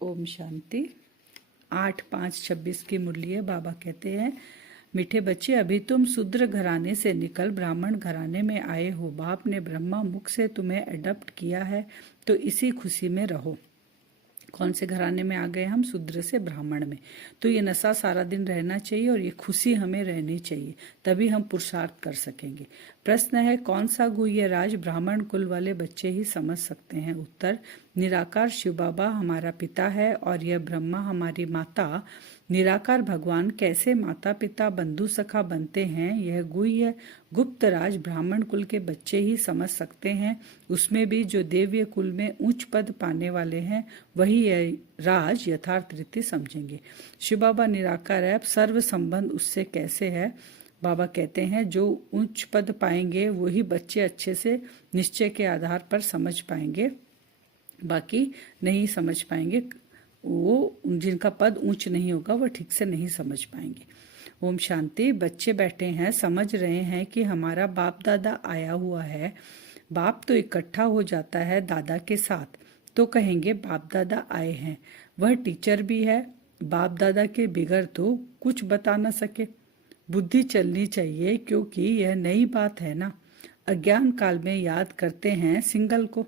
ओम शांति। 8/5/26 की मुरली है। बाबा कहते हैं, मीठे बच्चे, अभी तुम शूद्र घराने से निकल ब्राह्मण घराने में आए हो। बाप ने ब्रह्मा मुख से तुम्हें अडॉप्ट किया है, तो इसी खुशी में रहो। कौन से घराने में आ गए हम? शूद्र से ब्राह्मण में। तो ये नशा सारा दिन रहना चाहिए और ये खुशी हमें रहनी चाहिए, तभी हम पुरुषार्थ कर सकेंगे। प्रश्न है, कौन सा गुह्य राज ब्राह्मण कुल वाले बच्चे ही समझ सकते हैं? उत्तर, निराकार शिव बाबा हमारा पिता है और यह ब्रह्मा हमारी माता। निराकार भगवान कैसे माता पिता बंधु सखा बनते हैं, यह गुह्य गुप्त राज ब्राह्मण कुल के बच्चे ही समझ सकते हैं। उसमें भी जो देव्य कुल में उच्च पद पाने वाले हैं, वही यह राज यथार्थ रीति समझेंगे। शिव बाबा निराकार है, सर्व संबंध उससे कैसे है? बाबा कहते हैं, जो उच्च पद पाएंगे वही बच्चे अच्छे से निश्चय के आधार पर समझ पाएंगे, बाकी नहीं समझ पाएंगे। वो जिनका पद ऊंच नहीं होगा वो ठीक से नहीं समझ पाएंगे। ओम शांति। बच्चे बैठे हैं, समझ रहे हैं कि हमारा बाप दादा आया हुआ है। बाप तो इकट्ठा हो जाता है दादा के साथ, तो कहेंगे बाप दादा आए हैं। वह टीचर भी है, बाप दादा के बिगड़ तो कुछ बता न सके। बुद्धि चलनी चाहिए, क्योंकि यह नई बात है ना। अज्ञान काल में याद करते हैं सिंगल को।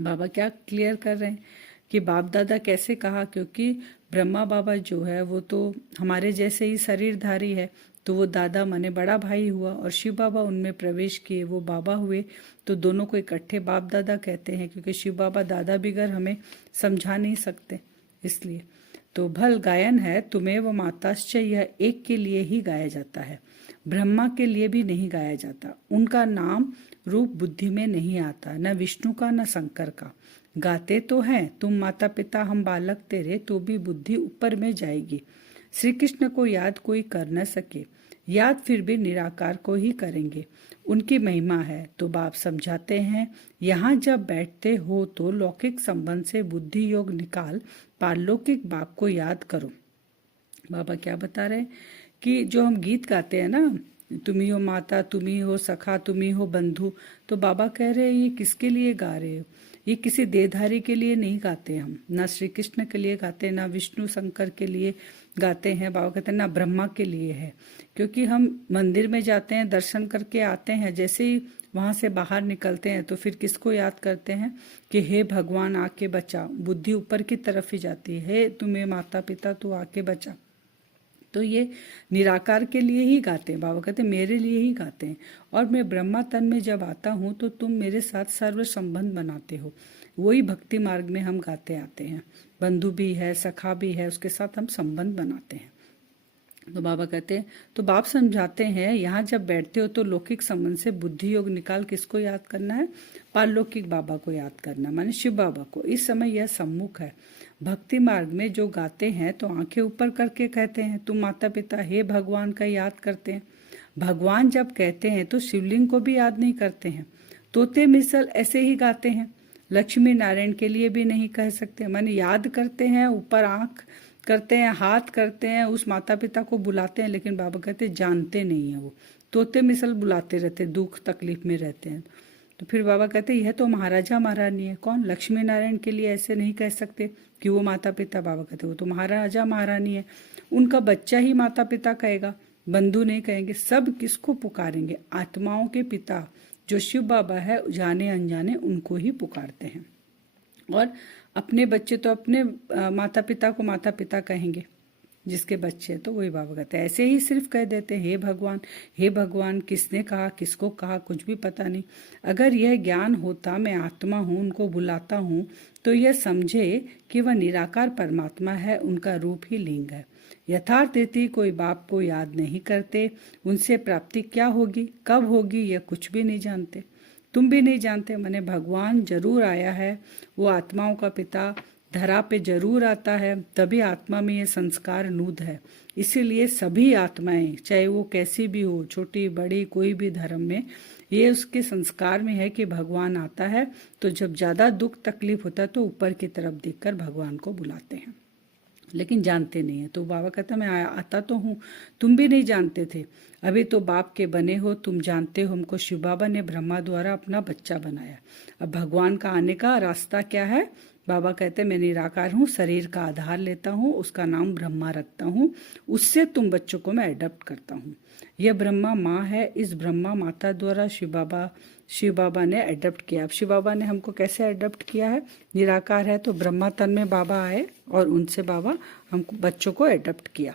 बाबा क्या क्लियर कर रहे हैं कि बाप दादा कैसे कहा? क्योंकि ब्रह्मा बाबा जो है वो तो हमारे जैसे ही शरीरधारी है, तो वो दादा माने बड़ा भाई हुआ, और शिव बाबा उनमें प्रवेश किए, वो बाबा हुए, तो दोनों को इकट्ठे बाप दादा कहते हैं। क्योंकि शिव बाबा दादा बिगर हमें समझा नहीं सकते, इसलिए। तो भल गायन है, तुम्हें व माताश्च, यह एक के लिए ही गाया जाता है, ब्रह्मा के लिए भी नहीं गाया जाता। उनका नाम रूप बुद्धि में नहीं आता, न विष्णु का न शंकर का। गाते तो हैं, तुम माता पिता हम बालक तेरे, तो भी बुद्धि ऊपर में जाएगी। श्री कृष्ण को याद कोई कर न सके, याद फिर भी निराकार को ही करेंगे, उनकी महिमा है। तो बाप समझाते हैं, यहाँ जब बैठते हो तो लौकिक संबंध से बुद्धि योग निकाल पारलौकिक बाप को याद करो। बाबा क्या बता रहे हैं कि जो हम गीत गाते हैं ना, तुम्ही हो माता, तुम्ही हो सखा, तुम्ही हो बंधु, तो बाबा कह रहे हैं ये किसके लिए गा रहे हो? ये किसी देहधारी के लिए नहीं गाते हम, ना श्री कृष्ण के लिए गाते, ना विष्णु शंकर के लिए गाते हैं। बाबा कहते हैं ना ब्रह्मा के लिए है। क्योंकि हम मंदिर में जाते हैं, दर्शन करके आते हैं, जैसे ही वहां से बाहर निकलते हैं तो फिर किसको याद करते हैं कि हे भगवान आके बचा। बुद्धि ऊपर की तरफ ही जाती है, हे तुम्हें माता पिता तू आके बचा। तो ये निराकार के लिए ही गाते हैं। बाबा कहते हैं मेरे लिए ही गाते हैं, और मैं ब्रह्मा तन में जब आता हूँ तो तुम मेरे साथ सर्व संबंध बनाते हो। वही भक्ति मार्ग में हम गाते आते हैं। बंधु भी है, सखा भी है, उसके साथ हम संबंध बनाते हैं। तो बाबा कहते हैं, तो बाप समझाते हैं, यहाँ जब बैठते हो तो लौकिक संबंध से बुद्धि योग निकाल किसको याद करना है? पारलौकिक बाबा को याद करना, माने शिव बाबा को। इस समय यह सम्मुख है। भक्ति मार्ग में जो गाते हैं तो आंखें ऊपर करके कहते हैं, तुम माता पिता हे भगवान का याद करते हैं। भगवान जब कहते हैं तो शिवलिंग को भी याद नहीं करते हैं। तोते मिसल ऐसे ही गाते हैं, लक्ष्मी नारायण के लिए भी नहीं कह सकते, माने याद करते हैं, ऊपर आंख करते हैं, हाथ करते हैं, उस माता पिता को बुलाते हैं, लेकिन बाबा कहते हैं जानते नहीं है। वो तोते मिसल बुलाते रहते, दुख तकलीफ में रहते हैं। तो फिर बाबा कहते हैं यह तो महाराजा महारानी है। कौन? लक्ष्मी नारायण के लिए ऐसे नहीं कह सकते कि वो माता पिता। बाबा कहते वो तो महाराजा महारानी है, उनका बच्चा ही माता पिता कहेगा, बंधु नहीं कहेंगे। सब किसको पुकारेंगे? आत्माओं के पिता जो शिव बाबा है, जाने अनजाने उनको ही पुकारते हैं। और अपने बच्चे तो अपने माता पिता को माता पिता कहेंगे, जिसके बच्चे तो वही बाबा कहते हैं। ऐसे ही सिर्फ कह देते हे भगवान, हे भगवान। किसने कहा, किसको कहा, कुछ भी पता नहीं। अगर यह ज्ञान होता मैं आत्मा हूँ, उनको बुलाता हूँ, तो यह समझे कि वह निराकार परमात्मा है, उनका रूप ही लिंग है। यथार्थ रीति कोई बाप को याद नहीं करते, उनसे प्राप्ति क्या होगी, कब होगी, यह कुछ भी नहीं जानते। तुम भी नहीं जानते, माने भगवान जरूर आया है, वो आत्माओं का पिता धरा पे जरूर आता है, तभी आत्मा में ये संस्कार नूद है। इसीलिए सभी आत्माएं, चाहे वो कैसी भी हो, छोटी बड़ी, कोई भी धर्म में, ये उसके संस्कार में है कि भगवान आता है। तो जब ज्यादा दुख तकलीफ होता है तो ऊपर की तरफ देखकर भगवान को बुलाते हैं, लेकिन जानते नहीं है। तो बाबा कहता मैं आता तो हूँ, तुम भी नहीं जानते थे, अभी तो बाप के बने हो, तुम जानते हो हमको शिव बाबा ने ब्रह्मा द्वारा अपना बच्चा बनाया। अब भगवान का आने का रास्ता क्या है? बाबा कहते हैं मैं निराकार हूँ, शरीर का आधार लेता हूँ, उसका नाम ब्रह्मा रखता हूँ, उससे तुम बच्चों को मैं अडॉप्ट करता हूँ। यह ब्रह्मा माँ है, इस ब्रह्मा माता द्वारा शिव बाबा ने अडॉप्ट किया। अब शिव बाबा ने हमको कैसे अडॉप्ट किया है? निराकार है तो ब्रह्मा तन में बाबा आए और उनसे बाबा हमको बच्चों को अडॉप्ट किया।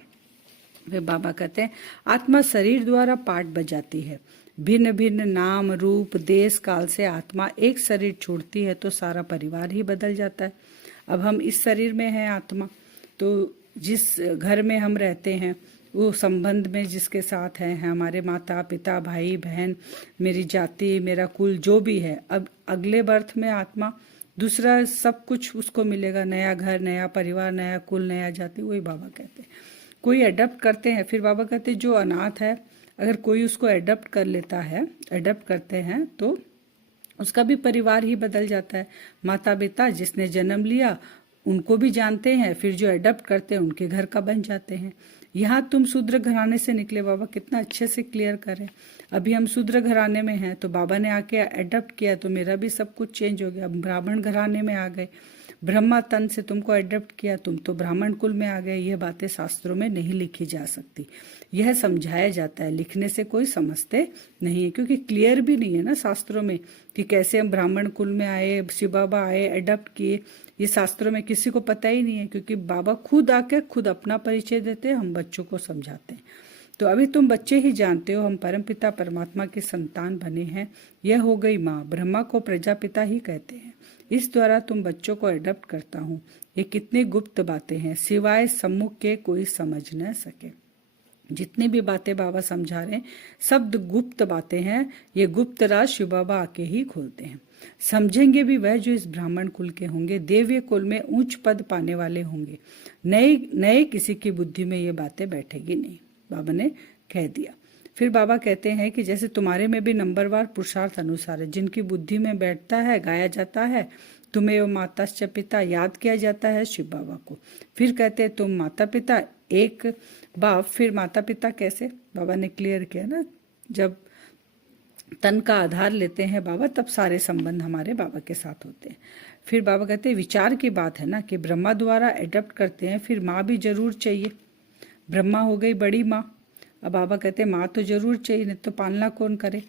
वे बाबा कहते हैं आत्मा शरीर द्वारा पाठ बजाती है। भिन्न भिन्न नाम रूप देश काल से आत्मा एक शरीर छोड़ती है तो सारा परिवार ही बदल जाता है। अब हम इस शरीर में हैं आत्मा, तो जिस घर में हम रहते हैं वो संबंध में जिसके साथ हैं हमारे माता पिता भाई बहन, मेरी जाति मेरा कुल जो भी है, अब अगले बर्थ में आत्मा दूसरा सब कुछ उसको मिलेगा, नया घर नया परिवार नया कुल नया जाति। वही बाबा कहते हैं कोई अडॉप्ट करते हैं। फिर बाबा कहते हैं जो अनाथ है अगर कोई उसको अडॉप्ट कर लेता है, अडॉप्ट करते हैं तो उसका भी परिवार ही बदल जाता है। माता पिता जिसने जन्म लिया उनको भी जानते हैं, फिर जो अडॉप्ट करते हैं उनके घर का बन जाते हैं। यहाँ तुम शूद्र घराने से निकले, बाबा कितना अच्छे से क्लियर करें। अभी हम शूद्र घराने में हैं तो बाबा ने आके अडॉप्ट किया तो मेरा भी सब कुछ चेंज हो गया। ब्राह्मण घराने में आ गए, ब्रह्मा तन से तुमको अडॉप्ट किया, तुम तो ब्राह्मण कुल में आ गए। यह बातें शास्त्रों में नहीं लिखी जा सकती, यह समझाया जाता है, लिखने से कोई समझते नहीं है, क्योंकि क्लियर भी नहीं है ना शास्त्रों में कि कैसे हम ब्राह्मण कुल में आए, शिव बाबा आए अडॉप्ट किए। ये शास्त्रों में किसी को पता ही नहीं है, क्योंकि बाबा खुद आके खुद अपना परिचय देते हैं, हम बच्चों को समझाते हैं। तो अभी तुम बच्चे ही जानते हो हम परमपिता परमात्मा के संतान बने हैं। यह हो गई माँ, ब्रह्मा को प्रजापिता ही कहते हैं। इस द्वारा तुम बच्चों को अडॉप्ट करता हूँ। ये कितनी गुप्त बातें हैं, सिवाय सम्मुख के कोई समझ न सके। जितनी भी बातें बाबा समझा रहे हैं शब्द गुप्त बातें हैं, ये गुप्त राज शिव बाबा आके ही खोलते हैं। समझेंगे भी वह जो इस ब्राह्मण कुल के होंगे, देव्य कुल में ऊंच पद पाने वाले होंगे। नए किसी की बुद्धि में ये बातें बैठेगी नहीं, बाबा ने कह दिया। फिर बाबा कहते हैं कि जैसे तुम्हारे में भी नंबरवार पुरुषार्थ अनुसार है, जिनकी बुद्धि में बैठता है गाया जाता है, तुम्हें वो माताश्च पिता याद किया जाता है शिव बाबा को। फिर कहते हैं तुम माता पिता एक बाप। फिर माता पिता कैसे, बाबा ने क्लियर किया ना, जब तन का आधार लेते हैं बाबा तब सारे संबंध हमारे बाबा के साथ होते हैं। फिर बाबा कहते हैं विचार की बात है ना कि ब्रह्मा द्वारा एडॉप्ट करते हैं, फिर माँ भी जरूर चाहिए। ब्रह्मा हो गई बड़ी माँ, अब बाबा कहते हैं माँ तो जरूर चाहिए, नहीं तो पालना कौन करे।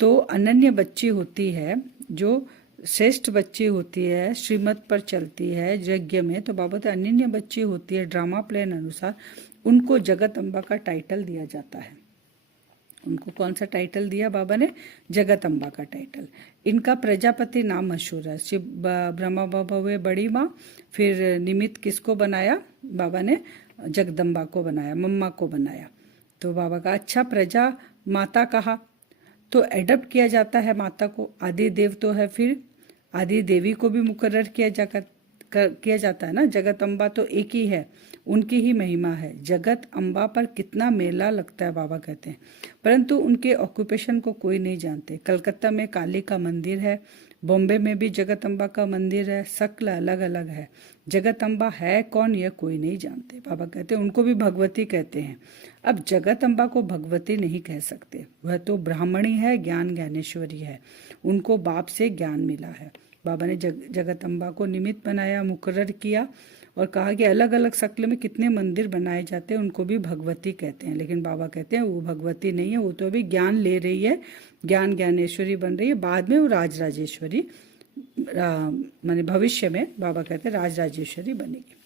तो अनन्य बच्ची होती है, जो श्रेष्ठ बच्ची होती है, श्रीमत पर चलती है यज्ञ में, तो बाबा तो अनन्य बच्ची होती है। ड्रामा प्लान अनुसार उनको जगत अम्बा का टाइटल दिया जाता है। उनको कौन सा टाइटल दिया बाबा ने? जगत अम्बा का टाइटल। इनका प्रजापति नाम मशहूर है। शिव ब्रह्मा बाबा हुए बड़ी माँ, फिर निमित्त किसको बनाया बाबा ने? जगदम्बा को बनाया, मम्मा को बनाया। तो बाबा का अच्छा प्रजा माता कहा, तो एडप्ट किया जाता है माता को। आदि देव तो है, फिर आदि देवी को भी मुकर्रर किया जाता है ना। जगत अम्बा तो एक ही है, उनकी ही महिमा है। जगत अम्बा पर कितना मेला लगता है बाबा कहते हैं, परंतु उनके ऑक्यूपेशन को कोई नहीं जानते। कलकत्ता में काली का मंदिर है, बॉम्बे में भी जगत अम्बा का मंदिर है, शक्ल अलग अलग है। जगत अम्बा है कौन यह कोई नहीं जानते। बाबा कहते हैं उनको भी भगवती कहते हैं। अब जगत अम्बा को भगवती नहीं कह सकते, वह तो ब्राह्मणी है, ज्ञान ज्ञानेश्वरी है, उनको बाप से ज्ञान मिला है। बाबा ने जगत अम्बा को निमित्त बनाया, मुकर्रर किया और कहा कि अलग अलग शक्ल में कितने मंदिर बनाए जाते हैं, उनको भी भगवती कहते हैं। लेकिन बाबा कहते हैं वो भगवती नहीं है, वो तो अभी ज्ञान ले रही है, ज्ञान ज्ञानेश्वरी बन रही है। बाद में वो राजराजेश्वरी माने भविष्य में बाबा कहते हैं राजराजेश्वरी बनेगी।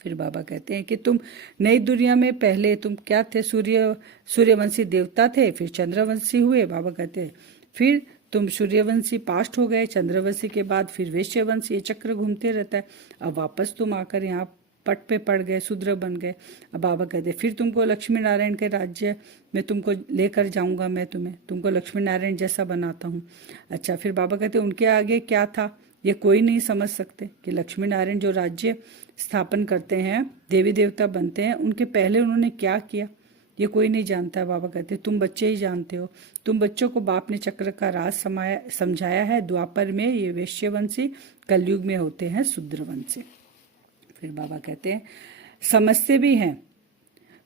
फिर बाबा कहते हैं कि तुम नई दुनिया में पहले तुम क्या थे? सूर्यवंशी देवता थे, फिर चंद्रवंशी हुए। बाबा कहते हैं फिर तुम सूर्यवंशी पास्ट हो गए, चंद्रवंशी के बाद फिर वैश्यवंशी, ये चक्र घूमते रहता है। अब वापस तुम आकर यहाँ पट पे पड़ गए, शूद्र बन गए। अब बाबा कहते फिर तुमको लक्ष्मी नारायण के राज्य में तुमको लेकर जाऊंगा, मैं तुमको लक्ष्मी नारायण जैसा बनाता हूँ। अच्छा, फिर बाबा कहते उनके आगे क्या था ये कोई नहीं समझ सकते कि लक्ष्मी नारायण जो राज्य स्थापन करते हैं, देवी देवता बनते हैं, उनके पहले उन्होंने क्या किया ये कोई नहीं जानता है। बाबा कहते तुम बच्चे ही जानते हो, तुम बच्चों को बाप ने चक्र का राज समझाया है। द्वापर में ये वैश्यवंशी, कलयुग में होते हैं शूद्रवंशी। फिर बाबा कहते हैं समझते भी हैं,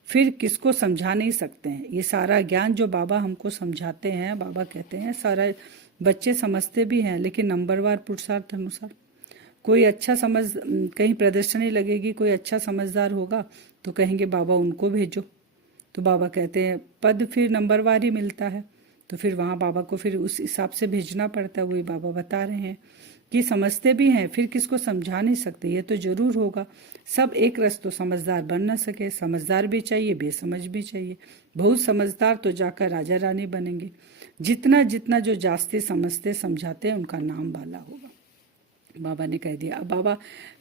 फिर किसको समझा नहीं सकते हैं। ये सारा ज्ञान जो बाबा हमको समझाते हैं, बाबा कहते हैं सारा बच्चे समझते भी हैं, लेकिन नंबरवार पुरुषार्थ अनुसार। कोई अच्छा कहीं प्रदर्शनी लगेगी, कोई अच्छा समझदार होगा तो कहेंगे बाबा उनको भेजो। तो बाबा कहते हैं पद फिर नंबरवार ही मिलता है, तो फिर वहाँ बाबा को फिर उस हिसाब से भेजना पड़ता है। वही बाबा बता रहे हैं कि समझते भी हैं, फिर किसको समझा नहीं सकते, ये तो जरूर होगा। सब एक रस तो समझदार बन ना सके, समझदार भी चाहिए, बेसमझ भी चाहिए। बहुत समझदार तो जाकर राजा रानी बनेंगे। जितना जितना जो जास्ते समझते समझाते हैं उनका नाम बाला होगा। बाबा ने कह दिया। अब बाबा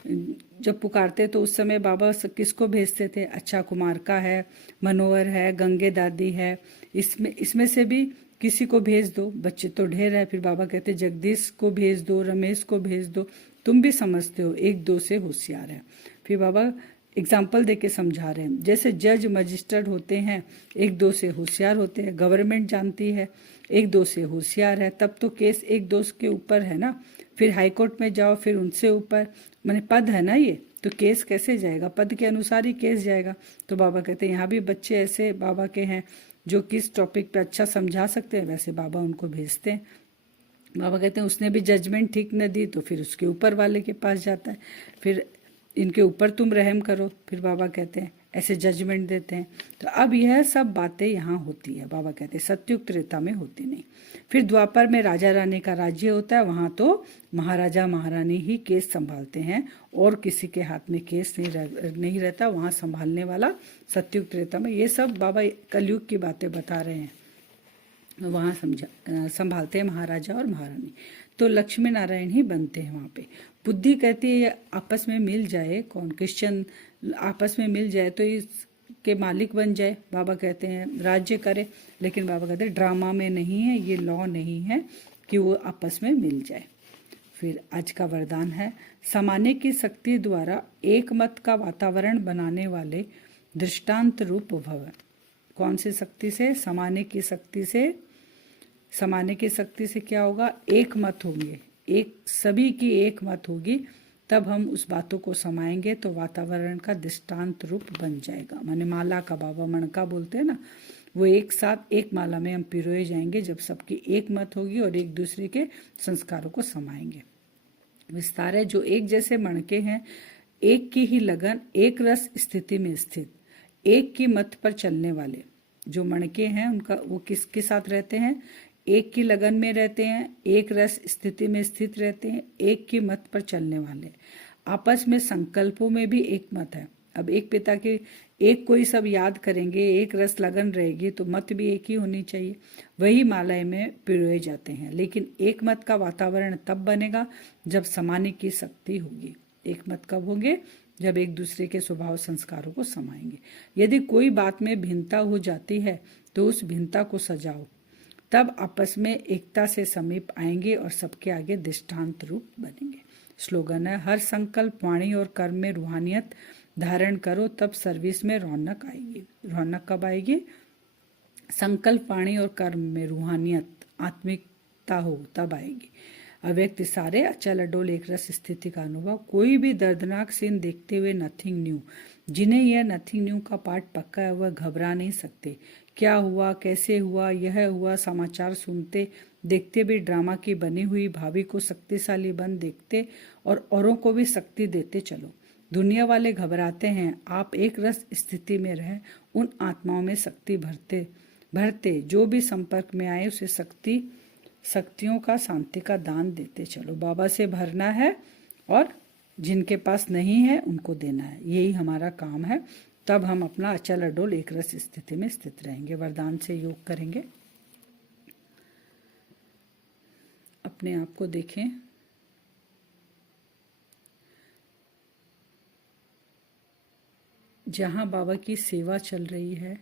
जब पुकारते तो उस समय बाबा किसको भेजते थे? अच्छा कुमार का है, मनोहर है, गंगे दादी है, इसमें से भी किसी को भेज दो। बच्चे तो ढेर है। फिर बाबा कहते जगदीश को भेज दो, रमेश को भेज दो, तुम भी समझते हो, एक दो से होशियार है। फिर बाबा एग्जाम्पल देके समझा रहे हैं, जैसे जज मजिस्ट्रेट होते हैं, एक दो से होशियार होते हैं। गवर्नमेंट जानती है, एक दो से होशियार है, तब तो केस एक दो के ऊपर है ना। फिर हाई कोर्ट में जाओ, फिर उनसे ऊपर, माने पद है ना ये, तो केस कैसे जाएगा? पद के अनुसार ही केस जाएगा। तो बाबा कहते हैं यहाँ भी बच्चे ऐसे बाबा के हैं जो किस टॉपिक पे अच्छा समझा सकते हैं, वैसे बाबा उनको भेजते हैं। बाबा कहते हैं उसने भी जजमेंट ठीक न दी तो फिर उसके ऊपर वाले के पास जाता है, फिर इनके ऊपर तुम रहम करो। फिर बाबा कहते हैं ऐसे जजमेंट देते हैं। तो अब यह सब बातें यहाँ होती है। बाबा कहते हैं सत्युग त्रेता में होती नहीं। फिर द्वापर में राजा रानी का राज्य होता है, वहाँ तो महाराजा महारानी ही केस संभालते हैं और किसी के हाथ में केस नहीं रहता, वहाँ संभालने वाला सत्युग त्रेता में। ये सब बाबा कलयुग की बातें बता रहे हैं, वहाँ संभालते हैं महाराजा और महारानी। तो लक्ष्मी नारायण ही बनते हैं वहाँ पे। बुद्धि कहती है आपस में मिल जाए, कौन क्रिश्चियन आपस में मिल जाए तो इसके मालिक बन जाए। बाबा कहते हैं राज्य करे, लेकिन बाबा कहते हैं ड्रामा में नहीं है, ये लॉ नहीं है कि वो आपस में मिल जाए। फिर आज का वरदान है, समाने की शक्ति द्वारा एक मत का वातावरण बनाने वाले दृष्टांत रूप भव। कौन सी शक्ति से? समाने की शक्ति से। समाने की शक्ति से क्या होगा? एक मत होंगे, एक सभी की एक मत होगी, तब हम उस बातों को समाएंगे तो वातावरण का दृष्टांत रूप बन जाएगा। माने माला का बाबा मणका बोलते हैं ना, वो एक साथ एक माला में हम पिरोए जाएंगे जब सबकी एक मत होगी और एक दूसरे के संस्कारों को समाएंगे। विस्तार है, जो एक जैसे मणके हैं, एक की ही लगन, एक रस स्थिति में स्थित, एक की मत पर चलने वाले जो मणके हैं उनका वो किसके साथ रहते हैं? एक की लगन में रहते हैं, एक रस स्थिति में स्थित रहते हैं, एक की मत पर चलने वाले। आपस में संकल्पों में भी एक मत है। अब एक पिता के एक को ही सब याद करेंगे, एक रस लगन रहेगी तो मत भी एक ही होनी चाहिए। वही मालाएं में पिरोए जाते हैं, लेकिन एक मत का वातावरण तब बनेगा जब समाने की शक्ति होगी। एक मत कब होंगे? जब एक दूसरे के स्वभाव संस्कारों को समाएंगे। यदि कोई बात में भिन्नता हो जाती है तो उस भिन्नता को सजाओ, तब आपस में एकता से समीप आएंगे और सबके आगे दृष्टांत रूप बनेंगे। स्लोगन है, हर संकल्प वाणी और कर्म में रूहानियत धारण करो, तब सर्विस में रौनक आएगी। रौनक कब आएगी? संकल्प वाणी और कर्म में रूहानियत आत्मिकता हो तब आएगी। अव्यक्त सारे अचल अडोल एक रस स्थिति का अनुभव। कोई भी दर्दनाक सीन देखते हुए नथिंग न्यू, जिन्हें यह नथिंग न्यू का पाठ पक्का है वह घबरा नहीं सकते। क्या हुआ, कैसे हुआ, यह हुआ, समाचार सुनते देखते भी ड्रामा की बनी हुई भावी को शक्तिशाली बन देखते और औरों को भी शक्ति देते चलो। दुनिया वाले घबराते हैं, आप एक रस स्थिति में रह उन आत्माओं में शक्ति भरते जो भी संपर्क में आए उसे शक्तियों का शांति का दान देते चलो। बाबा से भरना है और जिनके पास नहीं है उनको देना है, यही हमारा काम है। तब हम अपना अचल अडोल एक रस स्थिति में स्थित रहेंगे। वरदान से योग करेंगे। अपने आप को देखें, जहाँ बाबा की सेवा चल रही है,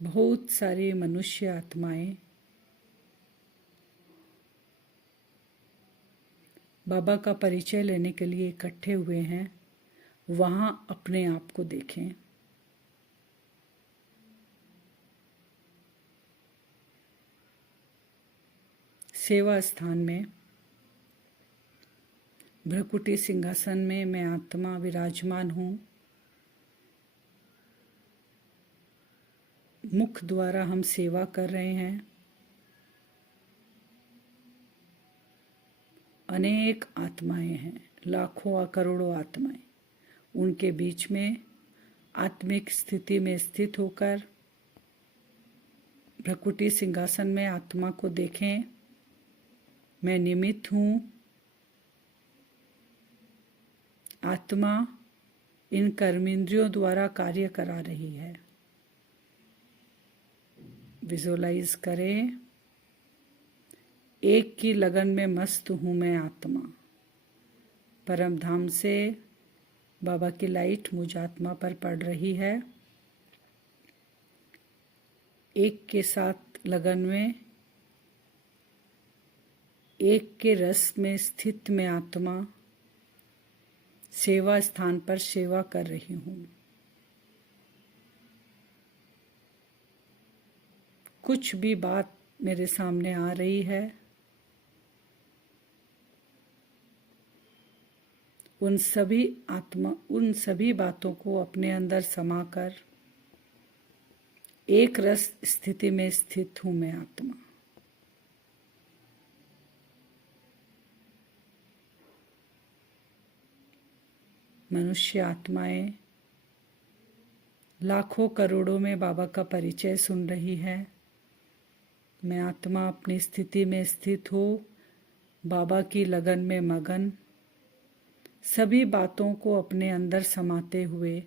बहुत सारे मनुष्य आत्माएं बाबा का परिचय लेने के लिए इकट्ठे हुए हैं। वहाँ अपने आप को देखें। सेवा स्थान में भ्रकुटी सिंहासन में मैं आत्मा विराजमान हूँ। मुख द्वारा हम सेवा कर रहे हैं। अनेक आत्माएं हैं, लाखों करोड़ों आत्माएं। उनके बीच में आत्मिक स्थिति में स्थित होकर भ्रकुटी सिंहासन में आत्मा को देखें। मैं निमित्त हूँ। आत्मा इन कर्मेंद्रियों द्वारा कार्य करा रही है। विजुअलाइज करें, एक की लगन में मस्त हूँ मैं आत्मा। परम धाम से बाबा की लाइट मुझ आत्मा पर पड़ रही है। एक के साथ लगन में, एक के रस में स्थित मैं आत्मा सेवा स्थान पर सेवा कर रही हूँ। कुछ भी बात मेरे सामने आ रही है, उन सभी बातों को अपने अंदर समाकर एक रस स्थिति में स्थित हूँ मैं आत्मा। मनुष्य आत्माएं लाखों करोड़ों में बाबा का परिचय सुन रही है। मैं आत्मा अपनी स्थिति में स्थित हो, बाबा की लगन में मगन, सभी बातों को अपने अंदर समाते हुए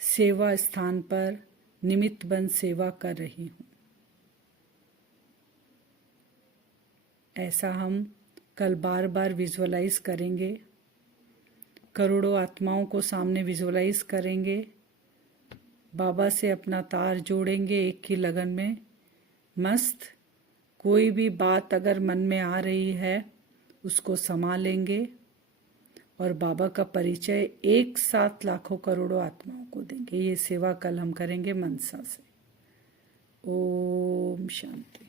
सेवा स्थान पर निमित्त बन सेवा कर रही हूँ। ऐसा हम कल बार बार विजुअलाइज करेंगे। करोड़ों आत्माओं को सामने विजुअलाइज करेंगे। बाबा से अपना तार जोड़ेंगे एक की लगन में मस्त। कोई भी बात अगर मन में आ रही है उसको समा लेंगे और बाबा का परिचय एक साथ लाखों करोड़ों आत्माओं को देंगे। ये सेवा कल हम करेंगे मनसा से। ओम शांति।